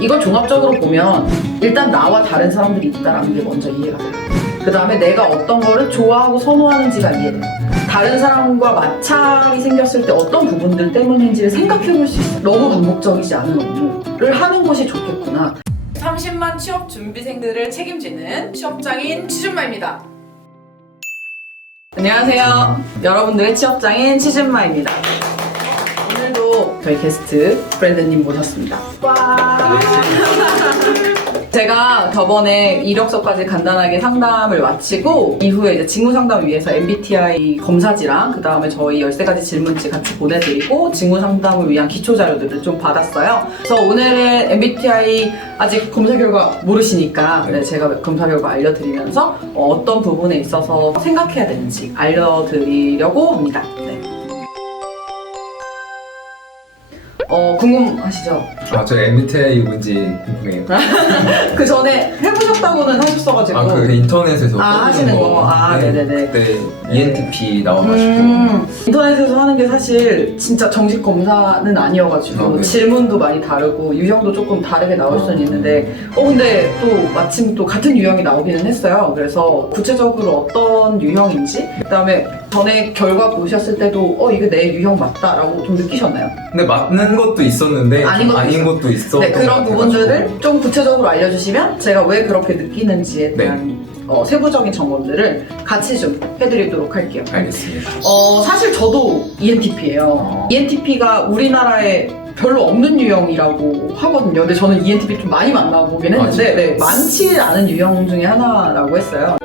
이걸 종합적으로 보면 일단 나와 다른 사람들이 있다라는 게 먼저 이해가 돼요. 그 다음에 내가 어떤 거를 좋아하고 선호하는지가 이해돼요. 다른 사람과 마찰이 생겼을 때 어떤 부분들 때문인지를 생각해 볼 수 있어요. 너무 반복적이지 않은 업무를 하는 것이 좋겠구나. 30만 취업 준비생들을 책임지는 취업장인 취준마입니다. 안녕하세요. 여러분들의 취업장인 취준마입니다. 오늘도 저희 게스트 브랜드님 모셨습니다. 와. 제가 저번에 이력서까지 간단하게 상담을 마치고 이후에 이제 직무 상담을 위해서 MBTI 검사지랑 그 다음에 저희 13가지 질문지 같이 보내드리고 직무 상담을 위한 기초 자료들을 좀 받았어요. 그래서 오늘은 MBTI 아직 검사 결과 모르시니까 네, 제가 검사 결과 알려드리면서 어떤 부분에 있어서 생각해야 되는지 알려드리려고 합니다. 네. 궁금하시죠? 저 MBTI 뭔지 궁금해요. 그 전에 해보셨다고는 하셨어가지고. 그 인터넷에서 하시는 거. 네네네. 그때 ENTP 나와가지고. 인터넷에서 하는 게 사실 진짜 정식 검사는 아니어가지고 네. 질문도 많이 다르고 유형도 조금 다르게 나올 수는 있는데 근데 또 마침 또 같은 유형이 나오기는 했어요. 그래서 구체적으로 어떤 유형인지 그 다음에 전에 결과 보셨을 때도 이거 내 유형 맞다라고 좀 느끼셨나요? 근데 맞는 것도 있었는데 아닌 것도 있었던 네, 그런 것 같아가지고. 부분들을 좀 구체적으로 알려주시면 제가 왜 그렇게 느끼는지에 대한 세부적인 점검들을 같이 좀 해드리도록 할게요. 알겠습니다. 사실 저도 ENTP예요. ENTP가 우리나라에 별로 없는 유형이라고 하거든요. 근데 저는 ENTP 좀 많이 만나보긴 했는데 네, 많지 않은 유형 중에 하나라고 했어요.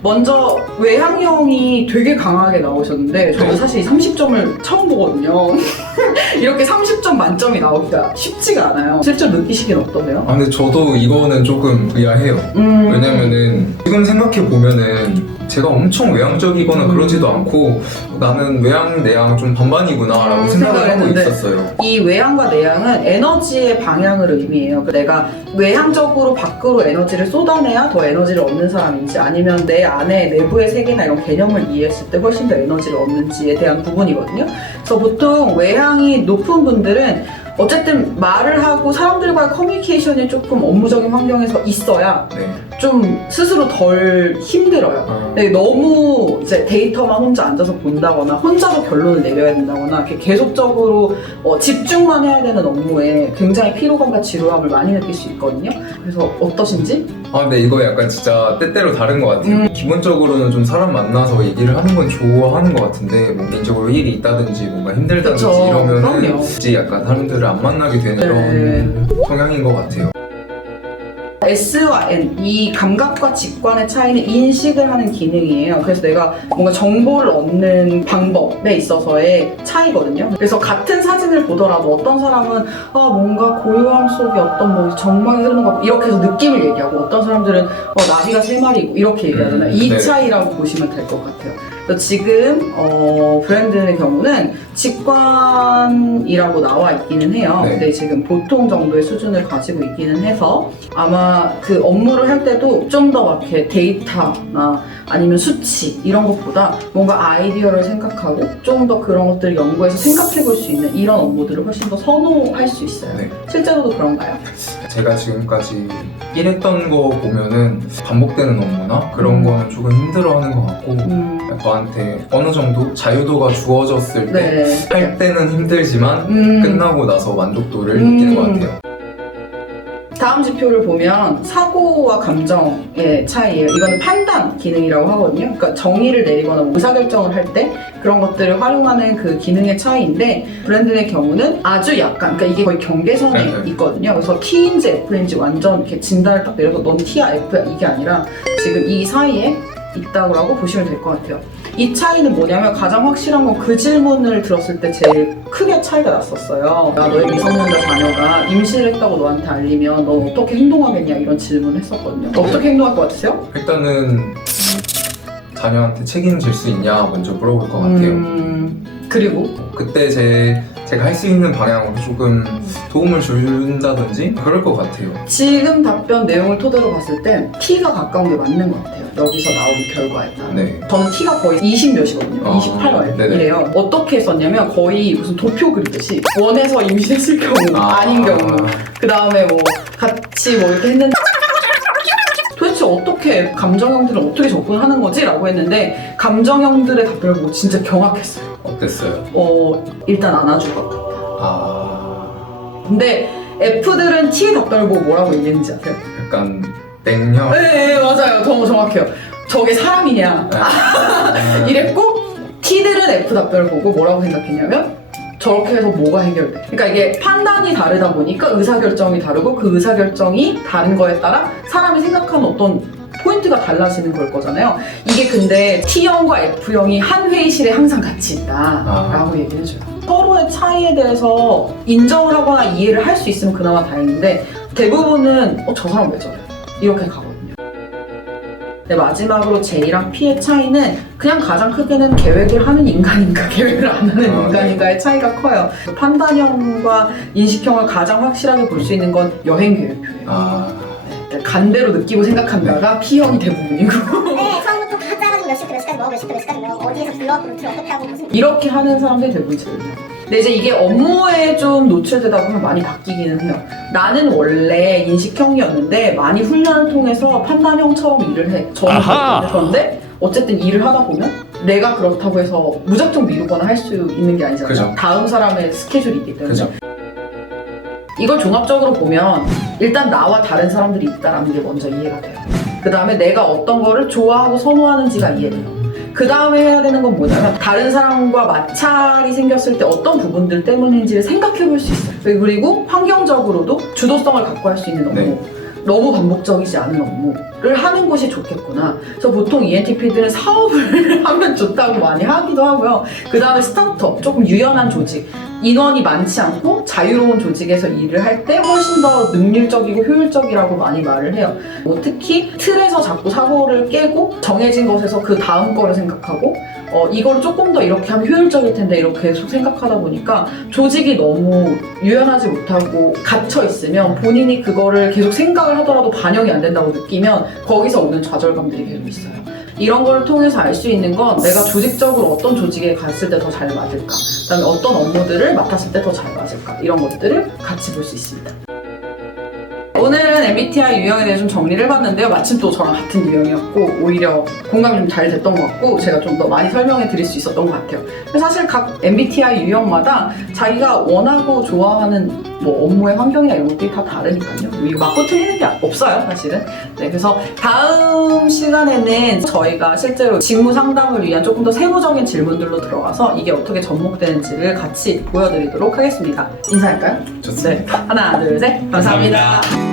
먼저 외향형이 되게 강하게 나오셨는데 저도 사실 30점을 처음 보거든요. 이렇게 30점 만점이 나오기가 쉽지가 않아요. 실제로 느끼시기는 어떠세요? 근데 저도 이거는 조금 의아해요. 왜냐면은 지금 생각해보면은 제가 엄청 외향적이거나 그러지도 않고 나는 외향, 내향 좀 반반이구나 라고 생각을 하고 있었어요. 이 외향과 내향은 에너지의 방향을 의미해요. 내가 외향적으로 밖으로 에너지를 쏟아내야 더 에너지를 얻는 사람인지 아니면 내 안에 내부의 세계나 이런 개념을 이해했을 때 훨씬 더 에너지를 얻는지에 대한 부분이거든요. 그래서 보통 외향이 높은 분들은 어쨌든 말을 하고 사람들과의 커뮤니케이션이 조금 업무적인 환경에서 있어야 좀 스스로 덜 힘들어요. 근데 너무 이제 데이터만 혼자 앉아서 본다거나 혼자서 결론을 내려야 된다거나 이렇게 계속적으로 집중만 해야 되는 업무에 굉장히 피로감과 지루함을 많이 느낄 수 있거든요. 그래서 어떠신지? 근데 이거 약간 진짜 때때로 다른 것 같아요. 기본적으로는 좀 사람 만나서 얘기를 하는 건 좋아하는 것 같은데 뭐 개인적으로 일이 있다든지 뭔가 힘들다든지 그쵸. 이러면은 그럼요. 굳이 약간 사람들을 안 만나게 되는 그런 성향인 것 같아요. S와 N, 이 감각과 직관의 차이는 인식을 하는 기능이에요. 그래서 내가 뭔가 정보를 얻는 방법에 있어서의 차이거든요. 그래서 같은 사진을 보더라도 어떤 사람은 뭔가 고요함 속에 어떤 뭐 정막이 흐르는 것 같고 이렇게 해서 느낌을 얘기하고 어떤 사람들은 나비가 3마리고 이렇게 얘기하잖아요. 이 차이라고 보시면 될 것 같아요. 그래서 지금 브랜드의 경우는 직관이라고 나와 있기는 해요. 근데 지금 보통 정도의 수준을 가지고 있기는 해서 아마 그 업무를 할 때도 좀 더 막 이렇게 데이터나 아니면 수치 이런 것보다 뭔가 아이디어를 생각하고 좀 더 그런 것들을 연구해서 생각해 볼 수 있는 이런 업무들을 훨씬 더 선호할 수 있어요. 실제로도 그런가요? 제가 지금까지 일했던 거 보면은 반복되는 업무나 그런 거는 조금 힘들어하는 것 같고 저한테 어느 정도 자유도가 주어졌을 때 할 때는 힘들지만 끝나고 나서 만족도를 느끼는 것 같아요. 다음 지표를 보면 사고와 감정의 차이예요. 이거는 판단 기능이라고 하거든요. 그러니까 정의를 내리거나 의사결정을 할 때 그런 것들을 활용하는 그 기능의 차이인데 브랜드의 경우는 아주 약간 그러니까 이게 거의 경계선에 있거든요. 그래서 T인지 F인지 완전 이렇게 진단을 딱 내려서 넌 T야 F야 이게 아니라 지금 이 사이에 있다고 보시면 될 것 같아요. 이 차이는 뭐냐면 가장 확실한 건 그 질문을 들었을 때 제일 크게 차이가 났었어요. 너의 미성년자 자녀가 임신을 했다고 너한테 알리면 너 어떻게 행동하겠냐 이런 질문을 했었거든요. 어떻게 행동할 것 같으세요? 일단은 자녀한테 책임질 수 있냐 먼저 물어볼 것 같아요. 그리고 그때 제가 할 수 있는 방향으로 조금 도움을 준다든지 그럴 것 같아요. 지금 답변 내용을 토대로 봤을 땐 T가 가까운 게 맞는 것 같아요. 여기서 나온 결과에 따라. 네. 저는 T가 거의 20몇이거든요. 28이래요. 어떻게 썼냐면 거의 무슨 도표 그리듯이 원해서 임신했을 경우, 아닌 경우, 그 다음에 뭐 같이 뭐 이렇게 했는데 도대체 어떻게 감정형들은 어떻게 접근하는 거지? 라고 했는데 감정형들의 답변을 보고 진짜 경악했어요. 어땠어요? 일단 안아줄 것 같다. 아... 근데 F들은 T의 답변을 보고 뭐라고 얘기했는지 아세요? 약간 냉혈? 네, 맞아요. 너무 정확해요. 저게 사람이냐? 이랬고 T들은 F 답변을 보고 뭐라고 생각했냐면 저렇게 해서 뭐가 해결돼? 그러니까 이게 판단이 다르다 보니까 의사결정이 다르고 그 의사결정이 다른 거에 따라 사람이 생각하는 어떤 포인트가 달라지는 걸 거잖아요. 이게 근데 T형과 F형이 한 회의실에 항상 같이 있다라고 얘기를 해줘요. 서로의 차이에 대해서 인정을 하거나 이해를 할 수 있으면 그나마 다행인데 대부분은 저 사람 왜 저래? 이렇게 가거든요. 네, 마지막으로 J랑 P의 차이는 그냥 가장 크게는 계획을 하는 인간인가 계획을 안 하는 인간인가의 차이가 커요. 판단형과 인식형을 가장 확실하게 볼 수 있는 건 여행 계획표예요. 네, 간대로 느끼고 생각한다가 P형이 대부분이고 네, 처음부터 다 짜가지고 몇 시부터 몇 시까지 뭐, 몇 시부터 몇 시까지 뭐, 어디에서 불러, 루트를 어떻게 하고 무슨 이렇게 하는 사람들이 대부분 제일 많아요. 근데 이제 이게 업무에 좀 노출되다 보면 많이 바뀌기는 해요. 나는 원래 인식형이었는데 많이 훈련을 통해서 판단형처럼 일을 해. 저는 그런데 어쨌든 일을 하다 보면 내가 그렇다고 해서 무작정 미루거나 할 수 있는 게 아니잖아요. 그죠. 다음 사람의 스케줄이 있기 때문에. 그죠. 이걸 종합적으로 보면 일단 나와 다른 사람들이 있다라는 게 먼저 이해가 돼요. 그 다음에 내가 어떤 거를 좋아하고 선호하는지가 이해돼요. 그 다음에 해야 되는 건 뭐냐면 다른 사람과 마찰이 생겼을 때 어떤 부분들 때문인지를 생각해 볼 수 있어요. 그리고 환경적으로도 주도성을 갖고 할 수 있는 업무. 네. 너무 반복적이지 않은 업무를 하는 것이 좋겠구나. 그래서 보통 ENTP들은 사업을 하면 좋다고 많이 하기도 하고요. 그 다음에 스타트업, 조금 유연한 조직, 인원이 많지 않고 자유로운 조직에서 일을 할 때 훨씬 더 능률적이고 효율적이라고 많이 말을 해요. 뭐 특히 틀에서 자꾸 사고를 깨고 정해진 것에서 그 다음 거를 생각하고 이거를 조금 더 이렇게 하면 효율적일 텐데 이렇게 계속 생각하다 보니까 조직이 너무 유연하지 못하고 갇혀 있으면 본인이 그거를 계속 생각을 하더라도 반영이 안 된다고 느끼면 거기서 오는 좌절감들이 계속 있어요. 이런 걸 통해서 알 수 있는 건 내가 조직적으로 어떤 조직에 갔을 때 더 잘 맞을까, 그다음에 어떤 업무들을 맡았을 때 더 잘 맞을까, 이런 것들을 같이 볼 수 있습니다. 오늘은 MBTI 유형에 대해 좀 정리를 해봤는데요. 마침 또 저랑 같은 유형이었고 오히려 공감이 좀 잘 됐던 것 같고 제가 좀 더 많이 설명해 드릴 수 있었던 것 같아요. 사실 각 MBTI 유형마다 자기가 원하고 좋아하는 뭐 업무의 환경이나 이런 것들이 다 다르니까요. 이거 맞고 틀리는 게 없어요, 사실은. 네, 그래서 다음 시간에는 저희가 실제로 직무 상담을 위한 조금 더 세부적인 질문들로 들어가서 이게 어떻게 접목되는지를 같이 보여드리도록 하겠습니다. 인사할까요? 좋습니다. 네, 하나, 둘, 셋. 감사합니다.